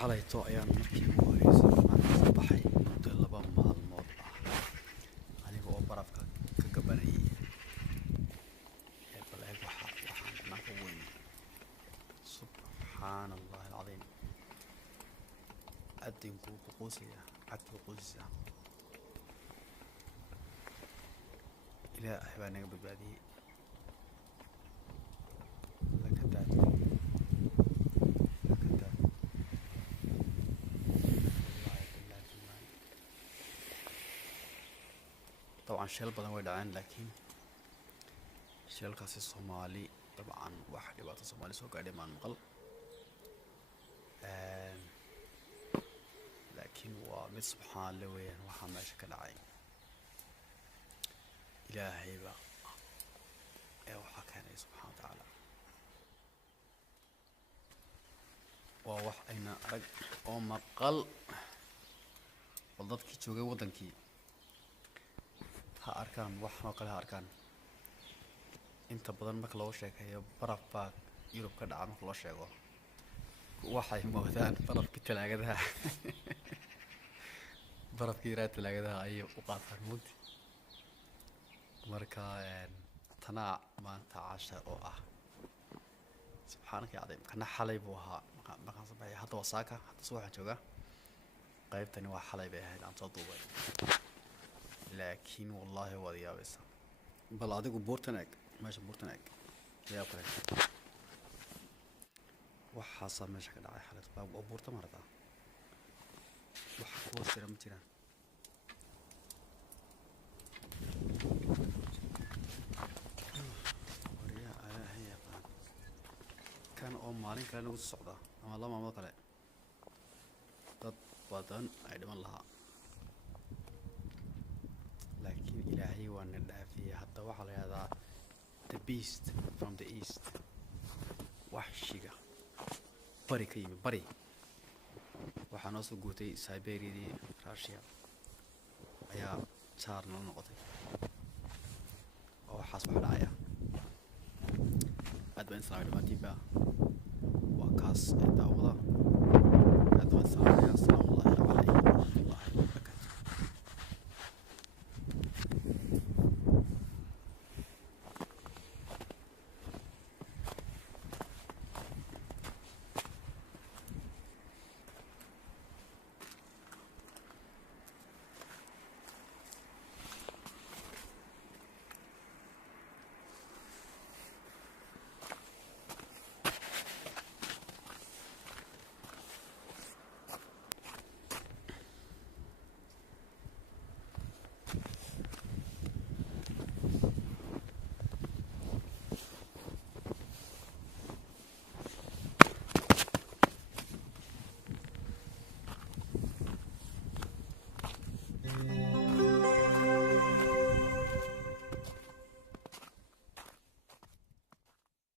xalayto ayaan markii ugu horeysay maanta soo baxay muddo 2 maalmood ah aniga oo barafka ka gabanayay bal eeg waxaan banaanka u weyn subxaan allah alcadiim adinku ququusiya cagtu ququusiya ilaahay baa naga badbaadiyey laka daad طبعا شيل بدن way dhaceen laakiin shilkaasi Soomaali طبعا wax dhibaato Soomaali soo gaadhay maan maqal laakiin waa mid subxaan Allah weeyaan waxa meesha ka dhacay ilaahay ba waxa keenay subxaan ta'ala waa wax ayna arag oo maqal dadkii joogay wadankii ha arkaan waxna kale ha arkaan inta badan marka loo sheekayo baraf baa Yurub ka dhaca marka loo sheego waxay moodaan barafkii talaagadaha barafkii raad talaagadaha ay u qaataan mugdi marka tana maanta cashar oo ah subxaanaka ya cadiim kana xalay buu ahaa markaan sameeyay hadda wasaaka hadda soo waxaan joogaa qaybtani waa xalay bay ahayd aan soo duubay لكن والله وضيع بس بل أديكو بورتناك ماشي بورتناك يا أخي وحصل ماشي كده على حالة باب بورتا مرة وحكوا سيرم تيران وريا على هي كان مالين كان نقول الصعدة أما الله ما طلع ضد بدن أيضا لها لكن إلهي وأن الدافية حتى وحلا هذا the beast from the east وحشيجا بري كيمي بري وحناصو قوتي سايبيري دي راشيا أيا صارنا نقطي أو حسب حلايا أدبن سلام دماتي با وكاس